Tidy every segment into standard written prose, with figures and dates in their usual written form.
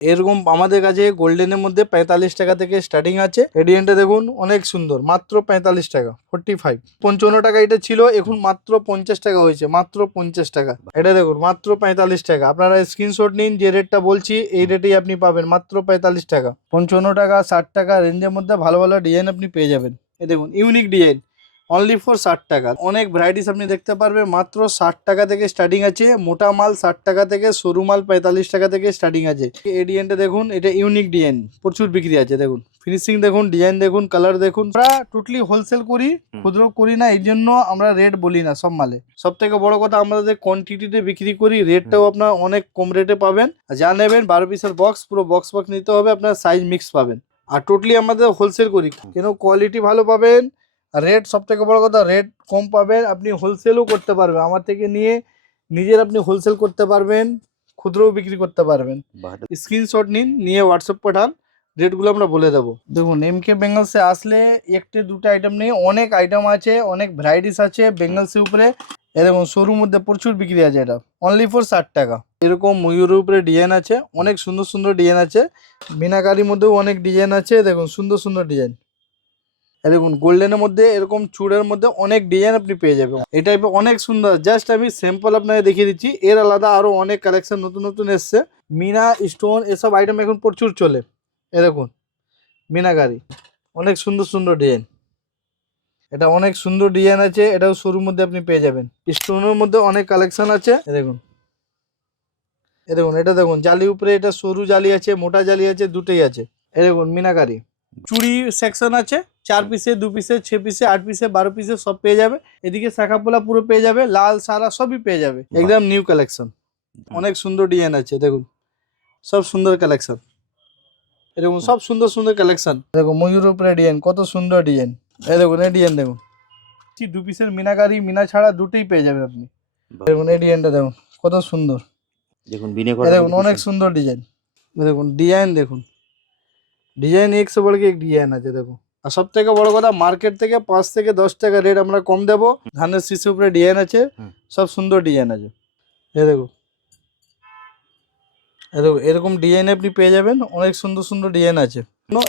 এরকম আমাদের কাছে গোল্ডেনের মধ্যে 45 টাকা থেকে স্টার্টিং আছে। রেডিয়েন্টটা দেখুন অনেক সুন্দর, মাত্র 45 টাকা, 45। 55 টাকা এটা ছিল, এখন মাত্র 50 টাকা হয়েছে, মাত্র 50 টাকা। এটা দেখুন মাত্র 45 টাকা। আপনারা স্ক্রিনশট নিন, যে রেটটা বলছি এই রেটেই আপনি পাবেন, মাত্র 45 টাকা। 55 টাকা 60 টাকা রেঞ্জের মধ্যে ভালো ভালো ডিজাইন আপনি পেয়ে যাবেন। এই দেখুন ইউনিক ডিজাইন, অনলি ফর 60 টাকা। অনেক ভ্যারাইটিস আপনি দেখতে পারবেন, মাত্র 60 টাকা থেকে স্টার্টিং আছে। মোটা মাল 60 টাকা থেকে, সরু মাল 45 টাকা থেকে স্টার্টিং আছে। এই ডিজাইনটা দেখুন, এটা ইউনিক ডিজাইন, প্রচুর বিক্রি আছে। দেখুন ফিনিশিং দেখুন, ডিজাইন দেখুন, কালার দেখুন। আমরা টোটালি হোলসেল করি, খুচরো করি না, এই জন্য আমরা রেট বলি না সব মালে। সব থেকে বড় কথা, আমাদের কোয়ান্টিটিতে বিক্রি করি, রেটটাও আপনার অনেক কম রেটে পাবেন। যা নেবেন 12 পিসের বক্স, পুরো বক্স নিতে হবে, আপনার সাইজ মিক্স পাবেন। আর টোটালি আমাদের হোলসেল করি, কেন কোয়ালিটি ভালো পাবেন, রেট সব থেকে বড় কথা, রেট কম পাবেন। আপনি হোলসেলও করতে পারবেন, আমার থেকে নিয়ে নিজের আপনি হোলসেল করতে পারবেন, খুচরোও বিক্রি করতে পারবেন। স্ক্রিনশট নিন, নিয়ে হোয়াটসঅ্যাপ পাঠান, রেটগুলো আমরা বলে দেবো। দেখুন এমকে বেঙ্গলসে আসলে একটি দুটো আইটেম নেই, অনেক আইটেম আছে, অনেক ভ্যারাইটিস আছে বেঙ্গলসের উপরে। এরকম শোরুম মধ্যে প্রচুর বিক্রি আছে, এটা অনলি ফর 60 টাকা। এরকম ময়ূরের উপরে ডিজাইন আছে, অনেক সুন্দর সুন্দর ডিজাইন আছে। মিনাকারির মধ্যেও অনেক ডিজাইন আছে, দেখুন সুন্দর সুন্দর ডিজাইন। দেখুন গোল্ডেনের মধ্যে এরকম চূড়ের মধ্যে অনেক ডিজাইন আপনি পেয়ে যাবেন। এই টাইপের অনেক সুন্দর, জাস্ট আমি স্যাম্পল আপনাকে দেখিয়ে দিচ্ছি। এর আলাদা আরো অনেক কালেকশন নতুন নতুন এসছে। মিনা স্টোন এসব আইটেম এখন প্রচুর চলে। দেখুন মিনাকারি, অনেক সুন্দর সুন্দর ডিজাইন। এটা অনেক সুন্দর ডিজাইন আছে, এটাও শোরুম মধ্যে আপনি পেয়ে যাবেন। স্টোনের মধ্যে অনেক কালেকশন আছে। দেখুন দেখুন, এটা দেখুন জালি উপরে, এটা সরু জালি আছে, মোটা জালি আছে, দুটোই আছে। দেখুন মিনাকারি চুড়ি সেকশন আছে, 4 পিসে, 2 পিসে, 6 পিসে, 8 পিসে, 12 পিসে সব পেয়ে যাবে। এদিকে শাখাপোলা পুরো পেয়ে যাবে, লাল সারা সবই পেয়ে যাবে, একদম নিউ কালেকশন। অনেক সুন্দর ডিজাইন আছে, দেখুন সব সুন্দর কালেকশন। এরকম সব সুন্দর সুন্দর কালেকশন। দেখো ময়ূর উপরে ডিজাইন, কত সুন্দর ডিজাইন। এই দেখুন এই ডিজাইন দেখুন, 2 পিসের মিনাকারি, মিনা ছাড়া দুটোই পেয়ে যাবেন আপনি। দেখুন এই ডিজাইনটা দেখুন কত সুন্দর। দেখুন দেখুন অনেক সুন্দর ডিজাইন। দেখুন ডিজাইন দেখুন, ডিজাইন এক সে বড় এক ডিজাইন আছে। দেখো আর সব থেকে বড় কথা, মার্কেট থেকে 5 থেকে 10 টাকা রেট আমরা কম দেবো। ধানের শীষের উপরে ডিজাইন আছে, সব সুন্দর ডিজাইন আছে। এ দেখো এরকম ডিজাইন আপনি পেয়ে যাবেন, অনেক সুন্দর সুন্দর ডিজাইন আছে।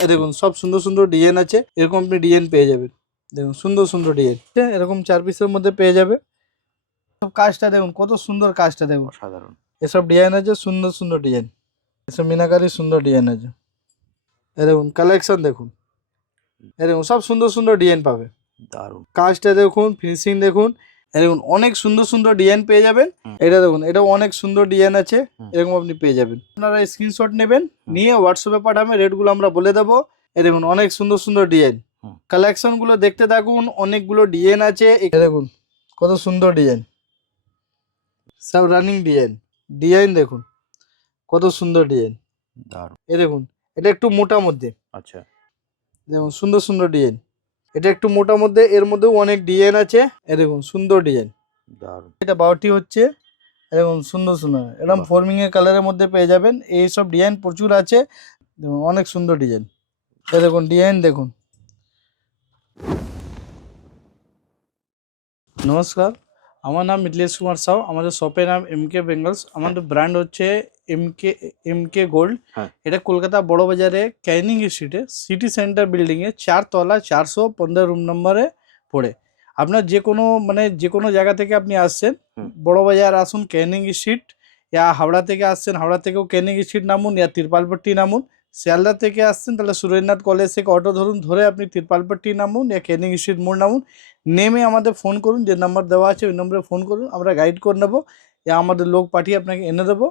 এ দেখুন সব সুন্দর সুন্দর ডিজাইন আছে, এরকম আপনি ডিজাইন পেয়ে যাবেন। দেখুন সুন্দর সুন্দর ডিজাইন, এরকম 4 পিসের মধ্যে পেয়ে যাবে। সব কাজটা দেখুন কত সুন্দর, কাজটা দেখুন সাধারণ। এসব ডিজাইন আছে, সুন্দর সুন্দর ডিজাইন, এসব মিনাকারি সুন্দর ডিজাইন আছে। এ দেখুন কালেকশন দেখুন, এরকম সব সুন্দর সুন্দর ডিজাইন পাবে। দারুণ কাজটা দেখুন, ফিনিশিং দেখুন। এরকম অনেক সুন্দর সুন্দর ডিজাইন পেয়ে যাবেন। এটা দেখুন, এটাও অনেক সুন্দর ডিজাইন আছে, এরকম আপনি পেয়ে যাবেন। আপনারা স্ক্রিনশট নেবেন, নিয়ে হোয়াটসঅ্যাপে পাঠাবেন, রেটগুলো আমরা বলে দেবো। এই দেখুন অনেক সুন্দর সুন্দর ডিজাইন, কালেকশন গুলো দেখতে থাকুন, অনেকগুলো ডিজাইন আছে। দেখুন কত সুন্দর ডিজাইন, সব রানিং ডিজাইন। ডিজাইন দেখুন কত সুন্দর ডিজাইন। এই দেখুন এটা একটু মোটা মধ্যে, আচ্ছা দেখুন সুন্দর সুন্দর ডিজাইন। এটা একটু মোটা মধ্যে, এর মধ্যেও অনেক ডিজাইন আছে। এ দেখুন সুন্দর ডিজাইন, এটা 12টি হচ্ছে। এরকম সুন্দর সুন্দর, এরকম ফর্মিং এর কালারের মধ্যে পেয়ে যাবেন। এইসব ডিজাইন প্রচুর আছে, দেখুন অনেক সুন্দর ডিজাইন। এ দেখুন ডিজাইন দেখুন। নমস্কার, আমার নাম মিথিলেশ কুমার সাউ, আমাদের শপের নাম এমকে বেঙ্গলস। আমাদের ব্র্যান্ড হচ্ছে এমকে গোল্ড। এটা কলকাতা বড় বাজারে ক্যানিং স্ট্রিটে সিটি সেন্টার বিল্ডিংয়ে 4 তলা 415 রুম নম্বরে পড়ে। আপনার যে কোনো জায়গা থেকে আপনি আসছেন, বড় বাজার আসুন ক্যানিং স্ট্রিট, ইয়া হাওড়া থেকে আসছেন, হাওড়া থেকেও ক্যানিং স্ট্রিট নামুন, ইয়া তিরপালপট্টি নামুন। শিয়ালদা থেকে আসছেন তাহলে সুরেন্দ্রনাথ কলেজ থেকে অটো ধরুন, ধরে আপনি তিরপালপট্টি নামুন, ইয়া ক্যানিং স্ট্রিট মোড় নামুন। নেমে আমাদের ফোন করুন, যে নাম্বার দেওয়া আছে ওই নম্বরে ফোন করুন, আমরা গাইড করে নেবো, ইয়া আমাদের লোক পাঠিয়ে আপনাকে এনে দেবো।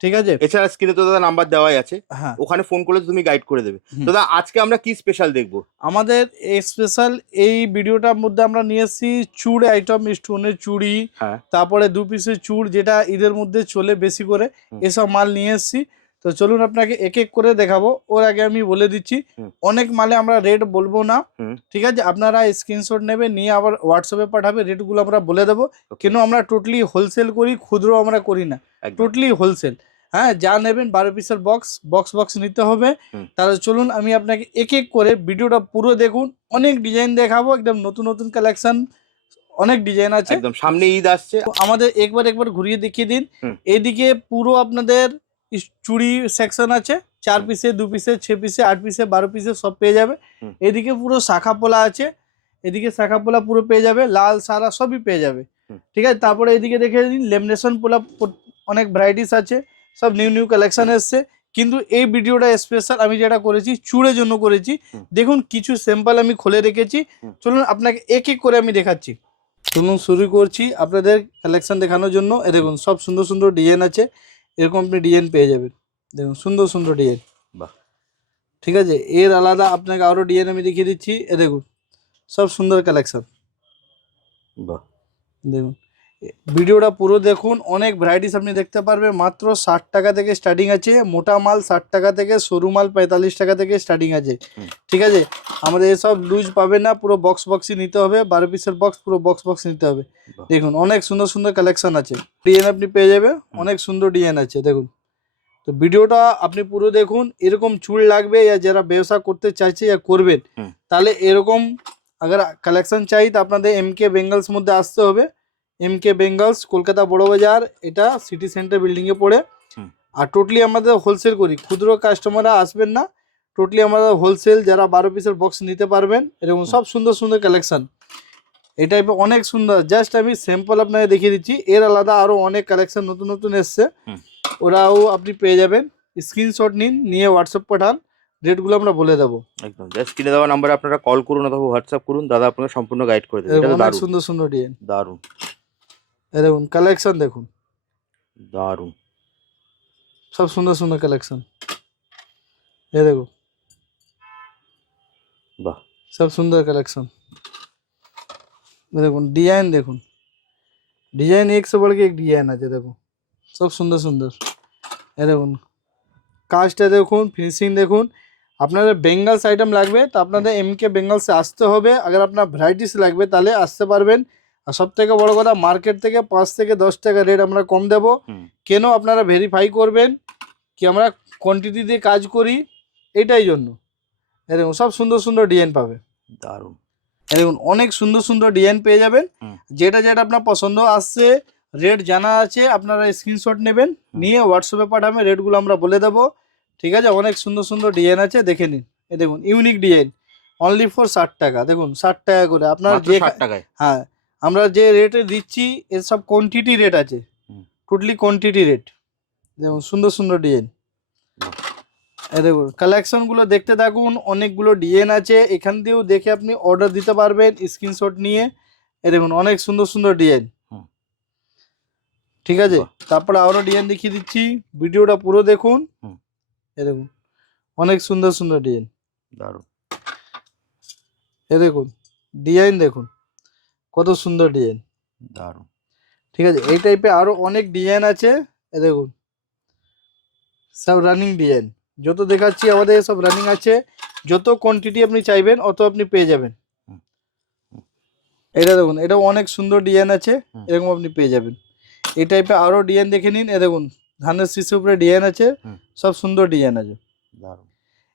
ঠিক আছে, এছাড়া স্ক্রিনে তো দাদা নাম্বার দেওয়াই আছে, হ্যাঁ ওখানে ফোন করলে তুমি গাইড করে দেবে। দাদা আজকে আমরা কি স্পেশাল দেখবো? আমাদের স্পেশাল এই ভিডিওটার মধ্যে আমরা নিয়ে এসেছি চুড় আইটেম, স্টোনের চুড়ি, তারপরে 2 পিসের চুড়, যেটা ঈদের মধ্যে চলে বেশি করে, এসব মাল নিয়ে এসেছি। তো চলুন আপনাকে এক এক করে দেখাবো। ওর আগে আমি বলে দিচ্ছি, অনেক মালে আমরা রেট বলবো না, ঠিক আছে? আপনারা স্ক্রিনশট নেবে, নিয়ে আবার হোয়াটসঅ্যাপে পাঠাবে, রেটগুলো আমরা বলে দেবো। কেন আমরা টোটালি হোলসেল করি, খুচরো আমরা করি না, টোটালি হোলসেল। হ্যাঁ, যা নেবেন 12 পিসের বক্স নিতে হবে। তাহলে চলুন আমি আপনাকে এক এক করে ভিডিওটা পুরো দেখুন। অনেক ডিজাইন দেখাবো, একদম নতুন নতুন কালেকশন, অনেক ডিজাইন আছে। একদম সামনে ঈদ আসছে, আমাদের একবার ঘুরিয়ে দেখিয়ে দিন। এইদিকে পুরো আপনাদের চুড়ি সেকশন আছে, 4 পিসে, 2 পিসে, 6 পিসে, 8 পিসে, 12 পিসে সব পেয়ে যাবে। এদিকে পুরো শাখা পোলা আছে, এদিকে শাখা পোলা পুরো পেয়ে যাবে, লাল সারা সবই পেয়ে যাবে। ঠিক আছে, তারপরে এদিকে দেখে নিন লেমিনেশন পোলা অনেক ভ্যারাইটিস আছে, সব নিউ নিউ কালেকশন এসছে। কিন্তু এই ভিডিওটা স্পেশাল আমি যেটা করেছি চুড়ের জন্য করেছি। দেখুন কিছু স্যাম্পল আমি খুলে রেখেছি, চলুন আপনাকে এক এক করে আমি দেখাচ্ছি। চলুন শুরু করছি আপনাদের কালেকশন দেখানোর জন্য। এ দেখুন সব সুন্দর সুন্দর ডিজাইন আছে, এরকম আপনি ডিজাইন পেয়ে যাবেন। দেখুন সুন্দর সুন্দর ডিজাইন। বাহ, ঠিক আছে, এর আলাদা আপনাকে আরও ডিজাইন আমি দেখিয়ে দিচ্ছি। এ দেখুন সব সুন্দর কালেকশন। বাহ, দেখুন ভিডিওটা পুরো দেখুন, অনেক ভ্যারাইটিস আপনি দেখতে পারবেন। মাত্র 60 টাকা থেকে স্টার্টিং আছে, মোটা মাল 60 টাকা থেকে, সরু মাল 45 টাকা থেকে স্টার্টিং আছে। ঠিক আছে, আমাদের এসব লুজ পাবেন না, পুরো বক্স বক্সই নিতে হবে, 12 পিসের বক্স, পুরো বক্স বক্স নিতে হবে। দেখুন অনেক সুন্দর সুন্দর কালেকশন আছে, ডিজাইন আপনি পেয়ে যাবে, অনেক সুন্দর ডিজাইন আছে। দেখুন তো ভিডিওটা আপনি পুরো দেখুন। এরকম চুল লাগবে, या যারা ব্যবসা করতে চাইছে या করবেন, তাহলে এরকম আগার কালেকশন চাই তো আপনাদের এমকে বেঙ্গলস মধ্যে আসতে হবে। এমকে বেঙ্গলস, কলকাতা বড় বাজার, এটা সিটি সেন্টার বিল্ডিংয়ে পড়ে। আর টোটালি আমাদের হোলসেল করি, খুচরো কাস্টমাররা আসবেন না, টোটালি আমাদের হোলসেল, যারা 12 পিসের বক্স নিতে পারবেন। এরকম সব সুন্দর সুন্দর কালেকশন, এই টাইপের অনেক সুন্দর। জাস্ট আমি স্যাম্পল আপনাকে দেখিয়ে দিচ্ছি, এর আলাদা আরও অনেক কালেকশন নতুন নতুন এসছে, ওরাও আপনি পেয়ে যাবেন। স্ক্রিনশট নিন, নিয়ে হোয়াটসঅ্যাপ পাঠান, রেটগুলো আমরা বলে দেবো। একদম জাস্ট স্ক্রিনে দেওয়া নাম্বারে আপনারা কল করুন অথবা হোয়াটসঅ্যাপ করুন, দাদা আপনাকে সম্পূর্ণ গাইড করে দেবে। এটা তো অনেক দারুণ, সুন্দর সুন্দর ডিজাইন, দারুণ, এই দেখুন কালেকশন দেখুন, দারুণ। সব সুন্দর সুন্দর কালেকশন। এই দেখো বাহ, সব সুন্দর কালেকশন। দেখুন ডিজাইন, দেখুন ডিজাইন एक से बढ़ के एक डिजाइन আছে। দেখুন সব সুন্দর সুন্দর। এই দেখুন কাজটা দেখুন, ফিনিশিং দেখুন। আপনাদের বেঙ্গলস আইটেম লাগবে তো আপনাদের এমকে বেঙ্গলসে আসতে হবে। আগে আপনার ভ্যারাইটিস লাগবে তাহলে আসতে পারবেন। আর সব থেকে বড় কথা, মার্কেট থেকে 5 থেকে 10 টাকা রেট আমরা কম দেব। কেন আপনারা ভেরিফাই করবেন কি আমরা কোয়ান্টিটি দিয়ে কাজ করি, এটাই জন্য। এই দেখুন সব সুন্দর সুন্দর ডিজাইন পাবে, দারুণ। দেখুন অনেক সুন্দর সুন্দর ডিজাইন পেয়ে যাবেন। যেটা যেটা আপনার পছন্দ আসছে, রেট জানা আছে, আপনারা স্ক্রিনশট নেবেন, নিয়ে হোয়াটসঅ্যাপে পাঠাবেন, রেটগুলো আমরা বলে দেবো। ঠিক আছে, অনেক সুন্দর সুন্দর ডিজাইন আছে, দেখে নিন। এই দেখুন ইউনিক ডিজাইন, অনলি ফর 60 টাকা। দেখুন 60 টাকা করে আপনার যে, 60 টাকায়। হ্যাঁ আমরা যে রেটে দিচ্ছি এর সব কোয়ান্টিটি রেট আছে, টোটালি কোয়ান্টিটি রেট। দেখুন সুন্দর সুন্দর ডিজাইন। এই দেখুন কালেকশনগুলো দেখতে থাকুন, অনেকগুলো ডিজাইন আছে, এখান দিয়েও দেখে আপনি অর্ডার দিতে পারবেন স্ক্রিনশট নিয়ে। এই দেখুন অনেক সুন্দর সুন্দর ডিজাইন। ঠিক আছে, তারপরে আরও ডিজাইন দেখিয়ে দিচ্ছি, ভিডিওটা পুরো দেখুন। এই দেখুন অনেক সুন্দর সুন্দর ডিজাইন, দারুণ। এই দেখুন ডিজাইন দেখুন কত সুন্দর ডিজাইন, দারুণ। ঠিক আছে, এই টাইপের আরও অনেক ডিজাইন আছে। এই দেখুন সব রানিং ডিজাইন, যত দেখাচ্ছি আমাদের সব রানিং আছে। যত কোয়ান্টিটি আপনি চাইবেন অত আপনি পেয়ে যাবেন। এটা দেখুন, এটা অনেক সুন্দর ডিজাইন আছে, এরকম আপনি পেয়ে যাবেন। এই টাইপের আরও ডিজাইন দেখে নিন। এ দেখুন ধানের শীষের উপরে ডিজাইন আছে, সব সুন্দর ডিজাইন আছে।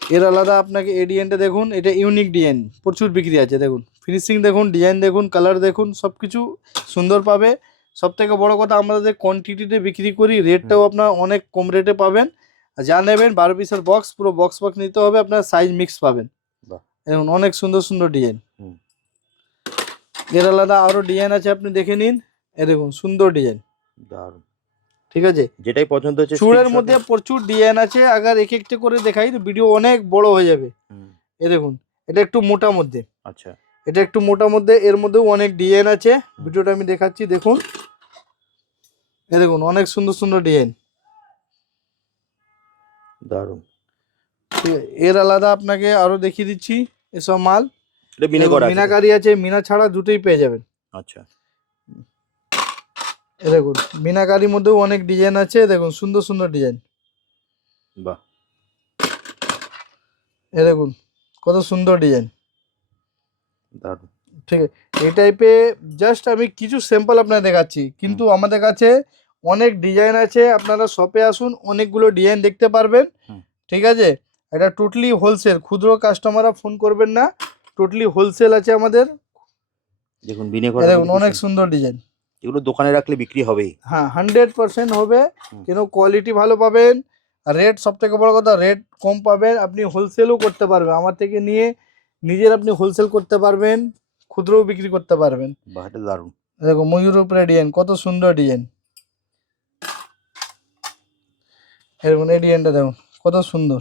এর আলাদা আপনাকে এই ডিজাইনটা দেখুন, এটা ইউনিক ডিজাইন, প্রচুর বিক্রি আছে। দেখুন ফিনিশিং দেখুন, ডিজাইন দেখুন, কালার দেখুন, সব কিছু সুন্দর পাবে। সব থেকে বড় কথা, আমাদের কোয়ান্টিটিতে বিক্রি করি, রেটটাও আপনার অনেক কম রেটে পাবেন। যা নেবেন 12 পিসের বক্স, পুরো বক্স বক্স নিতে হবে, আপনার সাইজ মিক্স পাবেন। দেখুন অনেক সুন্দর সুন্দর ডিজাইন। এর আলাদা আরও ডিজাইন আছে, আপনি দেখে নিন। এ দেখুন সুন্দর ডিজাইন, দারুণ। ঠিক আছে, যেটাই পছন্দ হচ্ছে। চুড়ের মধ্যে প্রচুর ডিজাইন আছে, আগার এক একটা করে দেখাই তো ভিডিও অনেক বড় হয়ে যাবে। এ দেখুন এটা একটু মোটা মধ্যে, আচ্ছা এটা একটু মোটা মধ্যে, এর মধ্যেও অনেক ডিজাইন আছে, ভিডিওটা আমি দেখাচ্ছি দেখুন। এ দেখুন অনেক সুন্দর সুন্দর ডিজাইন, দারুণ। ঠিক আছে, এর আলাদা আপনাকে আরো দেখিয়ে দিচ্ছি এসব মাল। এটা মিনাকারি আছে, মিনা ছাড়া দুটোই পেয়ে যাবেন। আচ্ছা, এ দেখুন মিনাকারির মধ্যেও অনেক ডিজাইন আছে, দেখুন সুন্দর সুন্দর ডিজাইন। বাহ, এ দেখুন কত সুন্দর ডিজাইন, দারুণ। ঠিক আছে, এই টাইপে জাস্ট আমি কিছু স্যাম্পল আপনাকে দেখাচ্ছি, কিন্তু আমাদের কাছে অনেক ডিজাইন আছে। আপনারা শপে আসুন, অনেকগুলো ডিজাইন দেখতে পারবেন। ঠিক আছে, এটা টোটালি হোলসেল, ক্ষুদ্র কাস্টমাররা ফোন করবেন না, টোটালি হোলসেল আছে আমাদের। দেখুন দেখুন অনেক সুন্দর ডিজাইন, এগুলো দোকানে রাখলে বিক্রি হবেই। হ্যাঁ 100% হবে, কেন কোয়ালিটি ভালো পাবেন, আর রেট সব থেকে বড় কথা, রেট কম পাবেন, আপনি হোলসেলও করতে পারবেন আমার থেকে নিয়ে, নিজের আপনি হোলসেল করতে পারবেন, খুচরোও বিক্রি করতে পারবেন। বাহ, এটা দারুণ। দেখো ময়ূর উপরে ডিজাইন, কত সুন্দর ডিজাইন, এরকম এই ডিজাইনটা দেখুন কত সুন্দর।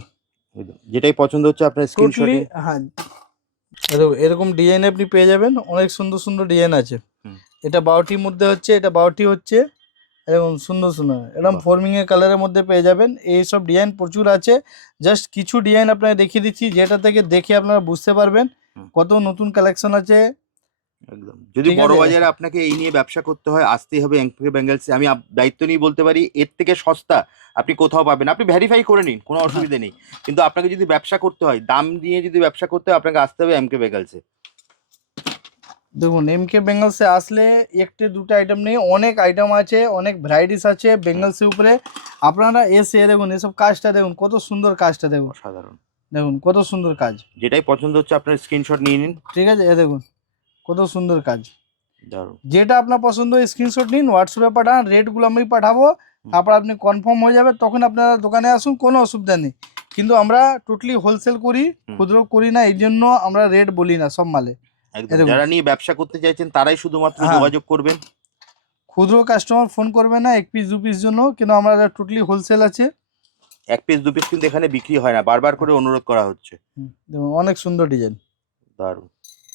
যেটাই পছন্দ হচ্ছে আপনার স্ক্রিনশট। টোটালি হ্যাঁ, এরকম ডিজাইন আপনি পেয়ে যাবেন, অনেক সুন্দর সুন্দর ডিজাইন আছে। এটা 12টির মধ্যে হচ্ছে, এটা 12টি হচ্ছে, এরকম সুন্দর সুন্দর এরকম ফর্মিং এর কালারের মধ্যে পেয়ে যাবেন। এইসব ডিজাইন প্রচুর আছে, জাস্ট কিছু ডিজাইন আপনাকে দেখিয়ে দিচ্ছি, যেটা থেকে দেখে আপনারা বুঝতে পারবেন কত নতুন কালেকশন আছে। একদম, যদি বড় বাজারে আপনাকে এই নিয়ে ব্যবসা করতে হয়, আসতেই হবে এমকে বেঙ্গলসে। আমি দায়িত্ব নিয়ে বলতে পারি, এর থেকে সস্তা আপনি কোথাও পাবেন। আপনি ভেরিফাই করে নিন, কোনো অসুবিধা নেই, কিন্তু আপনাকে যদি ব্যবসা করতে হয়, দাম দিয়ে যদি ব্যবসা করতে হয়, আপনাকে আসতে হবে এমকে বেঙ্গলসে। দেখুন এমকে বেঙ্গলসে আসলে একটি দুটো আইটেম নেই, অনেক আইটেম আছে, অনেক ভ্যারাইটিস আছে বেঙ্গলসের উপরে। আপনারা এসে দেখুন, এসব কাজটা দেখুন কত সুন্দর, কাজটা দেখুন সাধারণ, দেখুন কত সুন্দর কাজ। যেটাই পছন্দ হচ্ছে আপনার স্ক্রিনশট নিয়ে নিন। ঠিক আছে, এ দেখুন কত সুন্দর কাজ, দারুণ। যেটা আপনার পছন্দ হয় স্ক্রিনশট নিন, হোয়াটসঅ্যাপে পাঠান, রেটগুলো আমি পাঠাবো, তারপর আপনি কনফার্ম হয়ে যাবে, তখন আপনারা দোকানে আসুন, কোনো অসুবিধা নেই। কিন্তু আমরা টোটালি হোলসেল করি, খুচরো করি না, এই জন্য আমরা রেট বলি না সব মালে। একদম, যারা নিয়ে ব্যবসা করতে চাইছেন তারাই শুধুমাত্র যোগাযোগ করবেন। খুচরো কাস্টমার ফোন করবে না 1 পিস 2 পিস জন্য, কিন্তু আমরা টোটালি হোলসেল আছে। 1 পিস 2 পিস কিন্তু এখানে বিক্রি হয় না, বারবার করে অনুরোধ করা হচ্ছে। দেখুন অনেক সুন্দর ডিজাইন, দারুণ।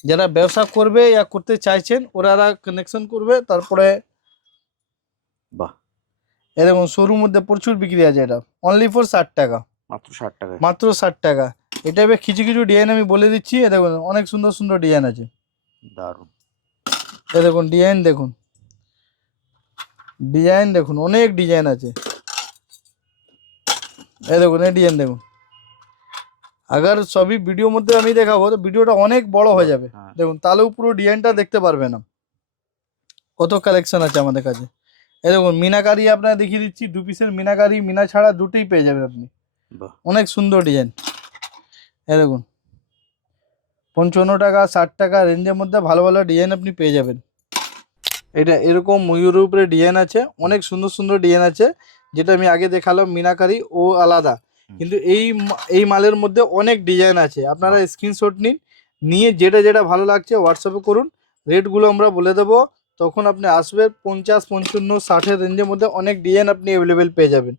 যারা ব্যবসা করবে ইয়া করতে চাইছেন ওরা কানেকশন করবে, তারপরে বাহ, এরকম শোরুম মধ্যে প্রচুর বিক্রি আছে। এটা অনলি ফর 60 টাকা, মাত্র 60 টাকা, মাত্র 60 টাকা। এটা এবার কিছু কিছু ডিজাইন আমি বলে দিচ্ছি, এ দেখুন অনেক সুন্দর সুন্দর ডিজাইন আছে। দারুণ। এ দেখুন ডিজাইন দেখুন, ডিজাইন দেখুন, অনেক ডিজাইন আছে। এই দেখুন এই ডিজাইন দেখুন, আগার সবই ভিডিওর মধ্যে আমি দেখাবো তো ভিডিওটা অনেক বড় হয়ে যাবে। দেখুন তাহলেও পুরো ডিজাইনটা দেখতে পারবে না, কত কালেকশন আছে আমাদের কাছে। এই দেখুন মিনাকারি আপনার দেখিয়ে দিচ্ছি, 2 পিসের মিনাকারি, মিনা ছাড়া দুটোই পেয়ে যাবেন আপনি, অনেক সুন্দর ডিজাইন। এই দেখুন 55 টাকা 60 টাকা রেঞ্জের মধ্যে ভালো ভালো ডিজাইন আপনি পেয়ে যাবেন। এটা এরকম ময়ূরের উপরে ডিজাইন আছে, অনেক সুন্দর সুন্দর ডিজাইন আছে, যেটা আমি আগে দেখালাম মিনাকারি ও আলাদা, কিন্তু এই মালের মধ্যে অনেক ডিজাইন আছে। আপনারা স্ক্রিনশট নিন, নিয়ে যেটা যেটা ভালো লাগছে হোয়াটসঅ্যাপে করুন, রেটগুলো আমরা বলে দেবো, তখন আপনি আসবেন। 50 55 60 রেঞ্জের মধ্যে অনেক ডিজাইন আপনি অ্যাভেলেবেল পেয়ে যাবেন।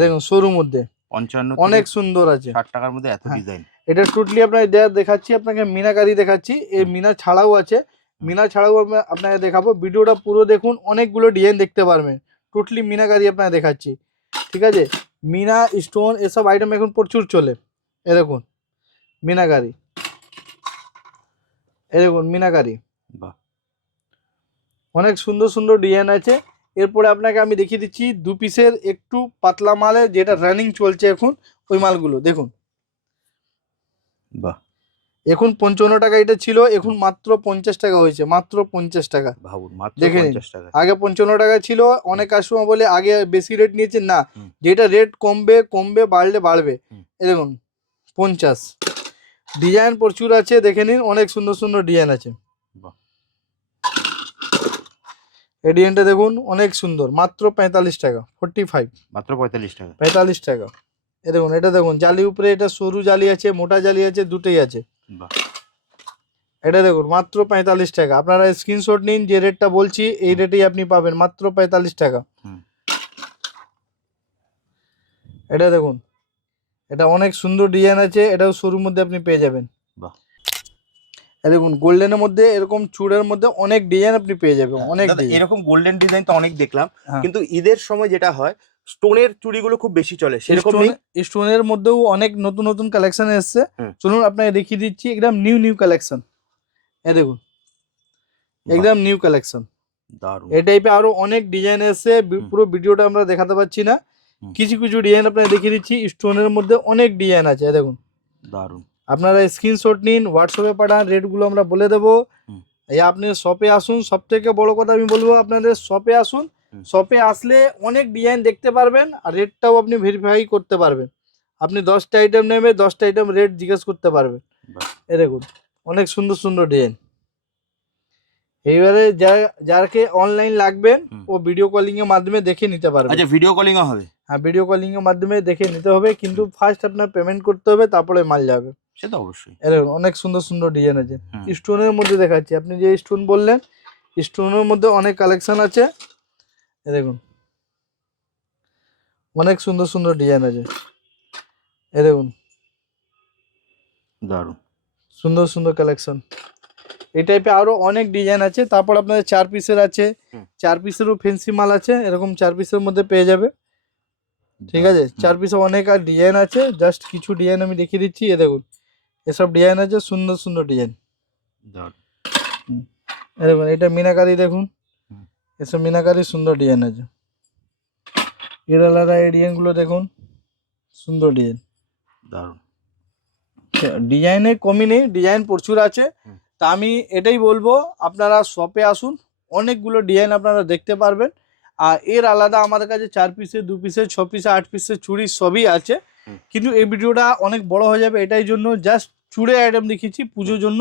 দেখুন শোরুম মধ্যে 55 অনেক সুন্দর আছে, 60 টাকার মধ্যে এত ডিজাইন। এটা টোটালি আপনাকে দেখাচ্ছি, আপনাকে মিনাকারি দেখাচ্ছি, এই মিনা ছাড়াও আছে, মিনা ছাড়াও আপনাকে দেখাবো। ভিডিওটা পুরো দেখুন, অনেকগুলো ডিজাইন দেখতে পারবেন, টোটালি মিনাকারি আপনাকে দেখাচ্ছি। ঠিক আছে, মিনা স্টোন এসব আইটেম এখন প্রচুর চলে। এ দেখুন মিনাকারি, এ দেখুন মিনাকারি, অনেক সুন্দর সুন্দর ডিজাইন আছে। এরপরে আপনাকে আমি দেখিয়ে দিচ্ছি 2 পিসের একটু পাতলা মালে, যেটা রানিং চলছে এখন, ওই মালগুলো দেখুন। বাহ, এখন 55 টাকা এটা ছিল, এখন মাত্র 50 টাকা হয়েছে, মাত্র 50 টাকা। ভাবুন, মাত্র দেখেন 50 টাকা। আগে 55 টাকা ছিল, অনেক কাস্টমার বলে আগে বেশি রেট নিয়েছেন, না, যেটা রেট কমবে কমবে, বাড়লে বাড়বে। এই দেখুন 50, ডিজাইন প্রচুর আছে, দেখে নিন, অনেক সুন্দর সুন্দর ডিজাইন আছে। এই ডিজাইনটা দেখুন অনেক সুন্দর, মাত্র 45 টাকা, 45, মাত্র 45 টাকা, 45 টাকা। এই দেখুন এটা দেখুন জালি উপরে, এটা সরু জালি আছে, মোটা জালি আছে, দুটোই আছে। এটা দেখুন মাত্র 45 টাকা। আপনারা স্ক্রিনশট নিন, যে রেটটা বলছি এই রেটেই আপনি পাবেন, মাত্র 45 টাকা। এটা দেখুন, এটা অনেক সুন্দর ডিজাইন আছে, এটাও শোরুম মধ্যে আপনি পেয়ে যাবেন। দেখুন গোল্ডেনের মধ্যে এরকম চূড়ার মধ্যে অনেক ডিজাইন আপনি পেয়ে যাবেন, অনেক এরকম গোল্ডেন ডিজাইন তো অনেক দেখলাম, কিন্তু ঈদের সময় যেটা হয় স্টোনের চুড়িগুলো খুব বেশি চলে, সেরকম স্টোনের মধ্যেও অনেক নতুন নতুন কালেকশন এসেছে। চলুন আপনাকে দেখিয়ে দিচ্ছি, একদম নিউ কালেকশন। এ দেখুন একদম নিউ কালেকশন, দারুণ। এই টাইপে আরো অনেক ডিজাইন এসেছে, পুরো ভিডিওটা আমরা দেখাতে পাচ্ছি না, কিছু কিছু ডিজাইন আপনাকে দেখিয়ে দিচ্ছি। স্টোনের মধ্যে অনেক ডিজাইন আছে, দেখুন দারুণ। আপনারা স্ক্রিনশট নিন, হোয়াটসঅ্যাপে পাঠান, রেটগুলো আমরা বলে দেবো। আপনি শপে আসুন, সব থেকে বড় কথা আমি বলবো আপনাদের শপে আসুন, শপে আসলে অনেক ডিজাইন দেখতে পারবেন, আর রেটটাও আপনি ভেরিফাই করতে পারবেন। আপনি 10টা আইটেম নেবে, 10টা আইটেম রেট জিজ্ঞেস করতে পারবেন। এ দেখুন অনেক সুন্দর সুন্দর ডিজাইন। এইবারে যারকে অনলাইন লাগবেন ও ভিডিও কলিং এর মাধ্যমে দেখে নিতে পারবে। আচ্ছা, ভিডিও কলিং হবে? হ্যাঁ, ভিডিও কলিং এর মাধ্যমে দেখে নিতে হবে, কিন্তু ফার্স্ট আপনার পেমেন্ট করতে হবে, তারপরে মাল যাবে। সে তো অবশ্যই। এরকম অনেক সুন্দর সুন্দর ডিজাইন আছে। হুম। স্টোনের মধ্যে দেখাচ্ছি, আপনি যে স্টোন বললেন, স্টোনের মধ্যে অনেক কালেকশন আছে। এ দেখুন অনেক সুন্দর সুন্দর ডিজাইন আছে। এ দেখুন দারুণ। সুন্দর সুন্দর কালেকশন। এই টাইপে আরো অনেক ডিজাইন আছে। তারপর আপনাদের 4 পিসের আছে, হুম। 4 পিসেরও ফেন্সি মাল আছে, এরকম 4 পিসের মধ্যে পেয়ে যাবে। ঠিক আছে, 4 পিসে অনেক আর ডিজাইন আছে। জাস্ট কিছু ডিজাইন আমি দেখিয়ে দিচ্ছি। এ দেখুন এসব ডিজাইন আছে, সুন্দর সুন্দর ডিজাইন। দারুণ। দেখুন এটা মিনাকারি, দেখুন হুম। এসব মিনাকারি সুন্দর ডিজাইন আছে। এর আলাদা এই ডিজাইনগুলো দেখুন, সুন্দর ডিজাইন। দারুণ। ডিজাইনে কমই নেই, ডিজাইন প্রচুর আছে। হুম। তা আমি এটাই বলবো, আপনারা শপে আসুন, অনেকগুলো ডিজাইন আপনারা দেখতে পারবেন। আর এর আলাদা আমাদের কাছে 4 পিসে, 2 পিসে, 6 পিসে, 8 পিসে চুড়ি সবই আছে। হুম। কিন্তু এই ভিডিওটা অনেক বড় হয়ে যাবে, এটাই জন্য জাস্ট চুড়ে আইটেম দেখিয়েছি পুজোর জন্য,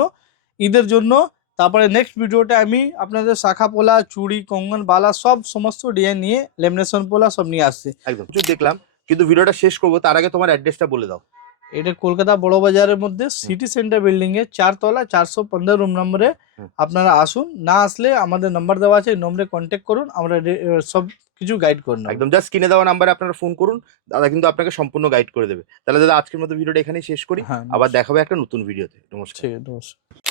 ঈদের জন্য। তারপরে নেক্সট ভিডিওটা আমি আপনাদের শাখা পোলা, চুড়ি, কঙ্গন, বালা সব সমস্ত ডিজাইন নিয়ে, লেমিনেশন পোলা সব নিয়ে আসছি। একদম প্রচুর দেখলাম, কিন্তু ভিডিওটা শেষ করবো তার আগে তোমার অ্যাড্রেসটা বলে দাও। এটা কলকাতা বড় বাজারের মধ্যে সিটি সেন্টার বিল্ডিং এ 4 তলা 415 রুম নম্বরে হুম। আপনারা আসুন। না আসলে আমাদের নাম্বার দেওয়া আছে, এই নম্বরে কন্ট্যাক্ট করুন, আমরা সব কিছু গাইড করে নেব। একদম জাস্ট স্ক্রিনে দেওয়া নাম্বারে আপনারা ফোন করুন, দাদা কিন্তু আপনাকে সম্পূর্ণ গাইড করে দেবে। তাহলে দাদা আজকের মতো ভিডিওটা এখানেই শেষ করি, হ্যাঁ, আবার দেখাবে একটা নতুন ভিডিওতে। নমস্কার। ঠিক আছে, নমস্কার।